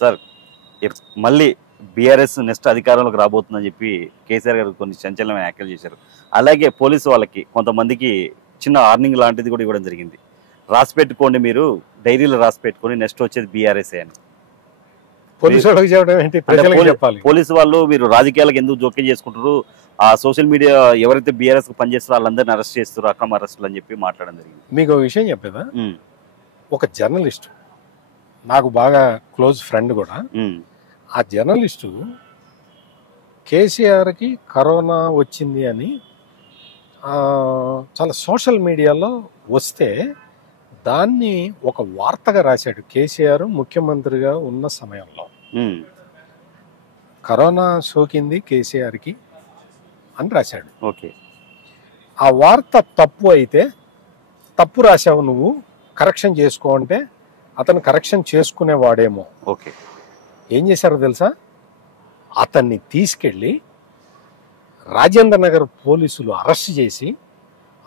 Sir మళ్ళీ BRS next అధికారంలోకి రాబోతుందని చెప్పి కేసీఆర్ గారు కొన్ని సంచలనమైన వ్యాఖ్యలు చేశారు. అలాగే పోలీసు వాళ్ళకి కొంతమందికి చిన్న వార్నింగ్ లాంటిది కూడా ఇవ్వడం జరిగింది. రాసి పెట్టుకోండి, మీరు డైరీలో రాసి పెట్టుకొని నెక్స్ట్ వచ్చేది బీఆర్ఎస్ అని. పోలీసు వాళ్ళు మీరు రాజకీయాలకు ఎందుకు జోక్యం చేసుకుంటారు, ఆ సోషల్ మీడియా ఎవరైతే బీఆర్ఎస్ పనిచేస్తారో వాళ్ళందరినీ అరెస్ట్ చేస్తారు, అక్రమ అరెస్టులు అని చెప్పి మాట్లాడడం జరిగింది. మీకు ఒక విషయం చెప్పేదా, ఒక జర్నలిస్ట్ నాకు బాగా క్లోజ్ ఫ్రెండ్ కూడా, ఆ జర్నలిస్టు కేసీఆర్కి కరోనా వచ్చింది అని చాలా సోషల్ మీడియాలో వస్తే దాన్ని ఒక వార్తగా రాశాడు. కేసీఆర్ ముఖ్యమంత్రిగా ఉన్న సమయంలో కరోనా సోకింది కేసీఆర్కి అని రాశాడు. ఓకే, ఆ వార్త తప్పు అయితే, తప్పు రాశావు నువ్వు, కరెక్షన్ చేసుకో అంటే అతను కరెక్షన్ చేసుకునేవాడేమో. ఓకే, ఏం చేశారో తెలుసా, అతన్ని తీసుకెళ్ళి రాజేంద్ర నగర్ పోలీసులు అరెస్ట్ చేసి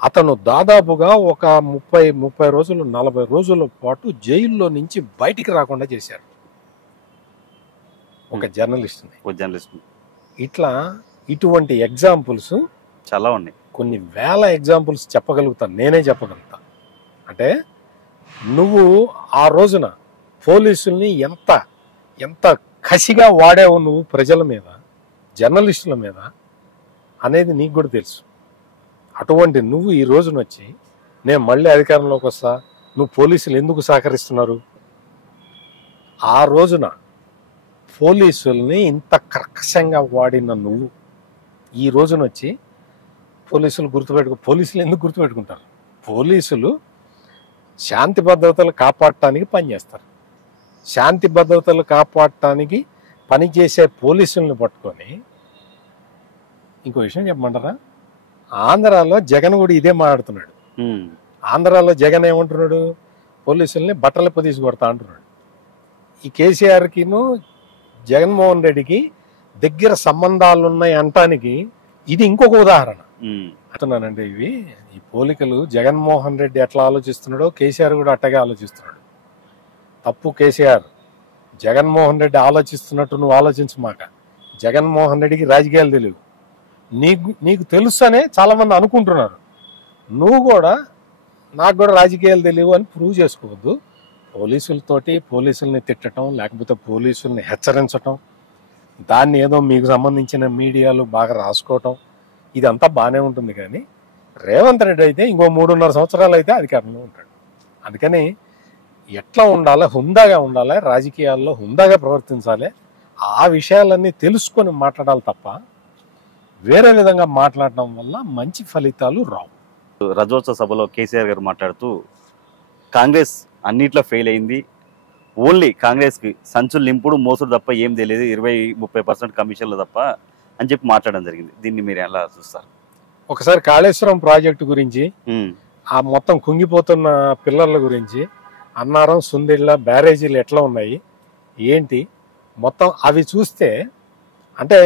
అతను దాదాపుగా ఒక 30 రోజులు 40 రోజుల పాటు జైల్లో నుంచి బయటికి రాకుండా చేశారు ఒక జర్నలిస్ట్. ఇట్లా ఇటువంటి ఎగ్జాంపుల్స్ చాలా ఉన్నాయి, కొన్ని వేల ఎగ్జాంపుల్స్ చెప్పగలుగుతాను, నేనే చెప్పగలుగుతా. అంటే నువ్వు ఆ రోజున పోలీసుల్ని ఎంత ఎంత కసిగా వాడావు నువ్వు ప్రజల మీద, జర్నలిస్టుల మీద అనేది నీకు కూడా తెలుసు. అటువంటి నువ్వు ఈ రోజున వచ్చి నేను మళ్ళీ అధికారంలోకి వస్తా, నువ్వు పోలీసులు ఎందుకు సహకరిస్తున్నారు? ఆ రోజున పోలీసుల్ని ఇంత కర్కశంగా వాడిన నువ్వు ఈ రోజున వచ్చి పోలీసులు ఎందుకు గుర్తుపెట్టుకుంటారు? పోలీసులు శాంతి భద్రతలు కాపాడటానికి పనిచేస్తారు. శాంతి భద్రతలు కాపాడటానికి పనిచేసే పోలీసుల్ని పట్టుకొని, ఇంకో విషయం చెప్పమంటారా, ఆంధ్రాలో జగన్ కూడా ఇదే మాట్లాడుతున్నాడు. ఆంధ్రాలో జగన్ ఏమంటున్నాడు, పోలీసుల్ని బట్టలు పొదీసి కొడతా అంటున్నాడు. ఈ కేసీఆర్కిను జగన్మోహన్ రెడ్డికి దగ్గర సంబంధాలు ఉన్నాయి అంటానికి ఇది ఇంకొక ఉదాహరణ అంటున్నానండి. ఈ పోలికలు జగన్మోహన్ రెడ్డి ఎట్లా ఆలోచిస్తున్నాడో కేసీఆర్ కూడా అట్టగే ఆలోచిస్తున్నాడు. తప్పు కేసీఆర్, జగన్మోహన్ రెడ్డి ఆలోచిస్తున్నట్టు నువ్వు ఆలోచించమాక. జగన్మోహన్ రెడ్డికి రాజకీయాలు తెలియవు, నీకు తెలుసనే చాలా మంది అనుకుంటున్నారు. నువ్వు కూడా నాకు కూడా రాజకీయాలు తెలియవు అని ప్రూవ్ చేసుకోవద్దు. పోలీసులతోటి పోలీసుల్ని తిట్టడం, లేకపోతే పోలీసుల్ని హెచ్చరించటం, దాన్ని ఏదో మీకు సంబంధించిన మీడియాలు బాగా రాసుకోవటం, ఇదంతా బాగానే ఉంటుంది. కానీ రేవంత్ రెడ్డి అయితే ఇంకో 3.5 సంవత్సరాలు అయితే అధికారంలో ఉంటాడు. అందుకని ఎట్లా ఉండాలి, హుందాగా ఉండాలి, రాజకీయాల్లో హుందాగా ప్రవర్తించాలి, ఆ విషయాలన్నీ తెలుసుకొని మాట్లాడాలి తప్ప వేరే విధంగా మాట్లాడటం వల్ల మంచి ఫలితాలు రావు. రజోత్సవ సభలో కేసీఆర్ గారు మాట్లాడుతూ కాంగ్రెస్ అన్నిట్లో ఫెయిల్ అయింది, ఓన్లీ కాంగ్రెస్కి సంచులు నింపుడు మోసుడు తప్ప ఏం తెలియదు, 20-30% కమిషన్లు తప్ప అని చెప్పి మాట్లాడడం జరిగింది. దీన్ని మీరు ఎలా చూస్తారు? ఒకసారి కాళేశ్వరం ప్రాజెక్టు గురించి, ఆ మొత్తం కుంగిపోతున్న పిల్లర్ల గురించి, అన్నారం సుందిళ్ళ బ్యారేజీలు ఎట్లా ఉన్నాయి ఏంటి మొత్తం అవి చూస్తే, అంటే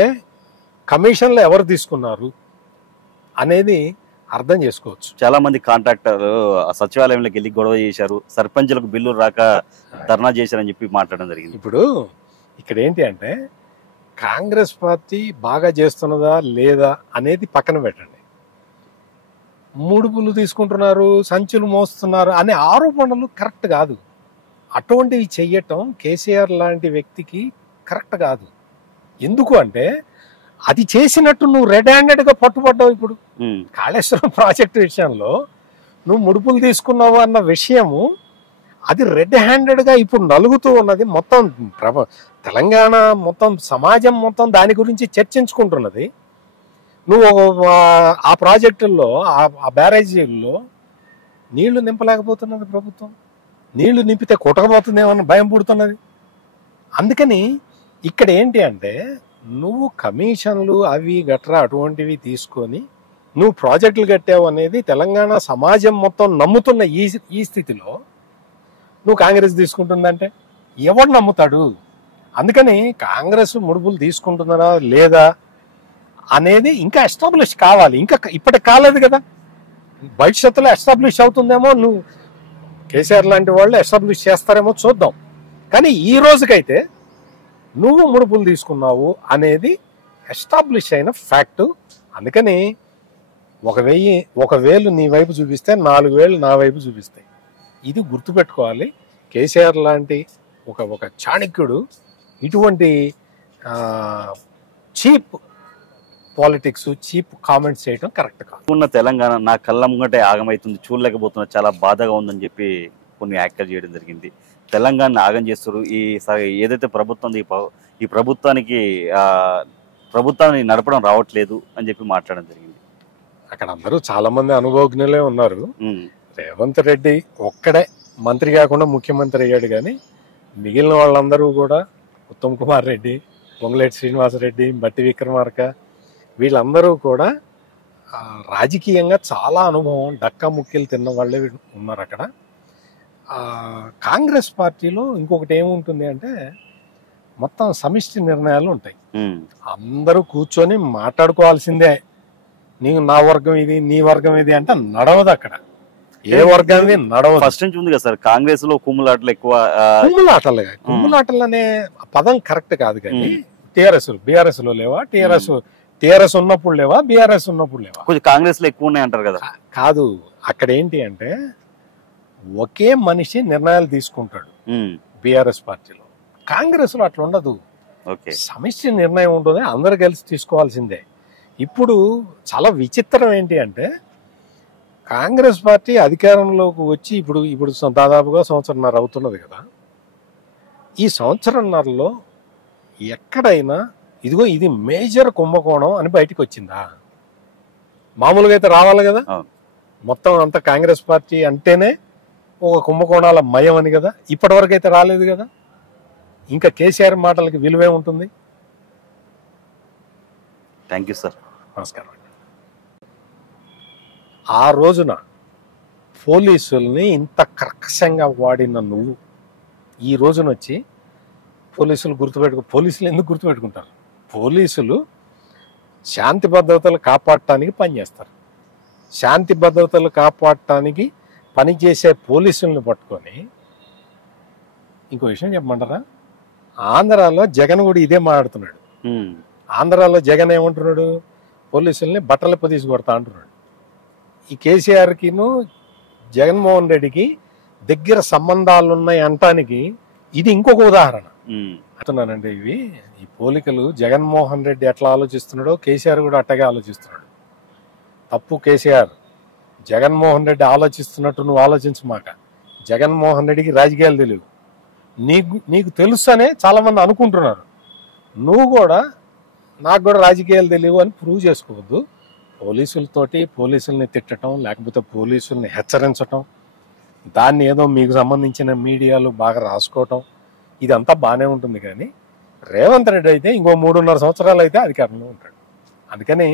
కమిషన్లు ఎవరు తీసుకున్నారు అనేది అర్థం చేసుకోవచ్చు. చాలా మంది కాంట్రాక్టర్ సచివాలయంలోకి వెళ్ళి గొడవ చేశారు, సర్పంచులకు బిల్లులు రాక ధర్నా చేశారని చెప్పి మాట్లాడడం జరిగింది. ఇప్పుడు ఇక్కడ ఏంటి అంటే, కాంగ్రెస్ పార్టీ బాగా చేస్తున్నదా లేదా అనేది పక్కన పెట్టండి. ముడుపులు తీసుకుంటున్నారు, సంచులు మోస్తున్నారు అనే ఆరోపణలు కరెక్ట్ కాదు. అటువంటివి చెయ్యటం కేసీఆర్ లాంటి వ్యక్తికి కరెక్ట్ కాదు. ఎందుకు అంటే అది చేసినట్టు నువ్వు రెడ్ హ్యాండెడ్గా పట్టుబడ్డావు. ఇప్పుడు కాళేశ్వరం ప్రాజెక్టు విషయంలో నువ్వు ముడుపులు తీసుకున్నావు అన్న విషయము అది రెడ్ హ్యాండెడ్గా ఇప్పుడు నలుగుతూ ఉన్నది. మొత్తం తెలంగాణ మొత్తం సమాజం మొత్తం దాని గురించి చర్చించుకుంటున్నది. నువ్వు ఆ ప్రాజెక్టుల్లో, ఆ బ్యారేజీల్లో నీళ్లు నింపలేకపోతున్నది ప్రభుత్వం. నీళ్లు నింపితే కొట్టకపోతుందేమన్న భయం పుడుతున్నది. అందుకని ఇక్కడ ఏంటి అంటే, నువ్వు కమిషన్లు అవి గట్రా అటువంటివి తీసుకొని నువ్వు ప్రాజెక్టులు కట్టావు అనేది తెలంగాణ సమాజం మొత్తం నమ్ముతున్న ఈ స్థితిలో నువ్వు కాంగ్రెస్ తీసుకుంటుందంటే ఎవడు నమ్ముతాడు? అందుకని కాంగ్రెస్ ముడుపులు తీసుకుంటున్నారా లేదా అనేది ఇంకా ఎస్టాబ్లిష్ కావాలి. ఇంకా ఇప్పటికి కాలేదు కదా, భవిష్యత్తులో ఎస్టాబ్లిష్ అవుతుందేమో. నువ్వు కేసీఆర్ లాంటి వాళ్ళు ఎస్టాబ్లిష్ చేస్తారేమో చూద్దాం. కానీ ఈ రోజుకైతే నువ్వు ముడుపులు తీసుకున్నావు అనేది ఎస్టాబ్లిష్ అయిన ఫ్యాక్ట్. అందుకని 1,000 నీ వైపు చూపిస్తే 4,000 నా వైపు చూపిస్తాయి. ఇది గుర్తుపెట్టుకోవాలి. కేసీఆర్ లాంటి ఒక చాణక్యుడు ఇటువంటి చీప్ పాలిటిక్స్, చీప్ కామెంట్స్ చేయడం కరెక్ట్ కాదు. ఉన్న తెలంగాణ నా కళ్ళ ముంగటే ఆగమవుతుంది, చూడలేకపోతున్నా, చాలా బాధగా ఉందని చెప్పి కొన్ని వ్యాఖ్యలు చేయడం జరిగింది. తెలంగాణ ఆగం చేస్తారు. ఏదైతే ప్రభుత్వం ఈ ప్రభుత్వాన్ని నడపడం రావట్లేదు అని చెప్పి మాట్లాడడం జరిగింది. అక్కడ అందరూ చాలా మంది అనుభవజ్ఞులే ఉన్నారు. రేవంత్ రెడ్డి ఒక్కడే మంత్రి కాకుండా ముఖ్యమంత్రి అయ్యాడు, కానీ మిగిలిన వాళ్ళందరూ కూడా ఉత్తమ్ కుమార్ రెడ్డి, పొంగులేటి శ్రీనివాసరెడ్డి, బట్టి విక్రమార్క వీళ్ళందరూ కూడా రాజకీయంగా చాలా అనుభవం, డక్కా ముక్కీలు తిన్న వాళ్ళే ఉన్నారు అక్కడ. కాంగ్రెస్ పార్టీలో ఇంకొకటి ఏముంటుంది అంటే మొత్తం సమిష్టి నిర్ణయాలు ఉంటాయి. అందరూ కూర్చొని మాట్లాడుకోవాల్సిందే. నా వర్గం ఇది, నీ వర్గం ఇది అంటే నడవదు అక్కడ. ఏ వర్గం ఇది నడవదు. ఫస్ట్ నుంచి ఉంది కదా సార్ కాంగ్రెస్ లో కుమ్ములాటలు ఎక్కువ. కుమ్ములాటలు అనే పదం కరెక్ట్ కాదు, కానీ బీఆర్ఎస్ లో లేవా? టీఆర్ఎస్ ఉన్నప్పుడు లేవా? బీఆర్ఎస్ ఉన్నప్పుడు లేవా? కొంచెం కాంగ్రెస్ లో ఎక్కువ ఉన్నాయి అంటారు కదా. కాదు, అక్కడ ఏంటి అంటే ఒకే మనిషి నిర్ణయాలు తీసుకుంటాడు బీఆర్ఎస్ పార్టీలో. కాంగ్రెస్ లో అట్లా ఉండదు. సమిష్టి నిర్ణయం ఉంటుంది, అందరు కలిసి తీసుకోవాల్సిందే. ఇప్పుడు చాలా విచిత్రం ఏంటి అంటే కాంగ్రెస్ పార్టీ అధికారంలోకి వచ్చి ఇప్పుడు దాదాపుగా సంవత్సరంన్నర అవుతున్నది కదా. ఈ సంవత్సరంన్నరలో ఎక్కడైనా ఇదిగో ఇది మేజర్ కుంభకోణం అని బయటకు వచ్చిందా? మామూలుగా అయితే రావాలి కదా. మొత్తం అంతా కాంగ్రెస్ పార్టీ అంటేనే ఒక కుంభకోణాల మయం అని కదా. ఇప్పటివరకు అయితే రాలేదు కదా. ఇంకా కేసీఆర్ మాటలకి విలువే ఉంటుంది. Thank you sir. నమస్కారం. ఆ రోజున పోలీసుల్ని ఇంత కర్కశంగా వాడిన నువ్వు ఈ రోజున వచ్చి పోలీసులు ఎందుకు గుర్తుపెట్టుకుంటారు? పోలీసులు శాంతి భద్రతలు కాపాడటానికి పనిచేస్తారు. శాంతి భద్రతలు కాపాడటానికి పనిచేసే పోలీసుల్ని పట్టుకొని ఇంకో విషయం చెప్పమంటారా? ఆంధ్రాలో జగన్ కూడా ఇదే మాట్లాడుతున్నాడు. ఆంధ్రాలో జగన్ ఏమంటున్నాడు? పోలీసుల్ని బట్టలు తీసి కొడతా అంటున్నాడు. ఈ కేసీఆర్కిను జగన్మోహన్ రెడ్డికి దగ్గర సంబంధాలు ఉన్నాయి అంటానికి ఇది ఇంకొక ఉదాహరణ అంటున్నానండి. ఈ పోలికలు జగన్మోహన్ రెడ్డి ఎట్లా ఆలోచిస్తున్నాడో కేసీఆర్ కూడా అట్టగే ఆలోచిస్తున్నాడు. తప్పు కేసీఆర్. జగన్మోహన్ రెడ్డి ఆలోచిస్తున్నట్టు నువ్వు ఆలోచించమాక. జగన్మోహన్ రెడ్డికి రాజకీయాలు తెలియవు. నీకు తెలుసనే చాలా మంది అనుకుంటున్నారు. నువ్వు కూడా నాకు కూడా రాజకీయాలు తెలియవు అని ప్రూవ్ చేసుకోవద్దు. పోలీసులతోటి పోలీసుల్ని తిట్టడం, లేకపోతే పోలీసుల్ని హెచ్చరించటం, దాన్ని ఏదో మీకు సంబంధించిన మీడియాలు బాగా రాసుకోవటం, ఇదంతా బాగానే ఉంటుంది. కానీ రేవంత్ రెడ్డి అయితే ఇంకో 3.5 సంవత్సరాలు అయితే అధికారంలో ఉంటాడు. అందుకని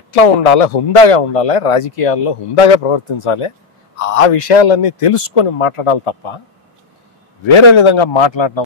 ఎట్లా ఉండాలి? హుందాగా ఉండాలి, రాజకీయాల్లో హుందాగా ప్రవర్తించాలి. ఆ విషయాలన్నీ తెలుసుకొని మాట్లాడాలి తప్ప వేరే విధంగా మాట్లాడడం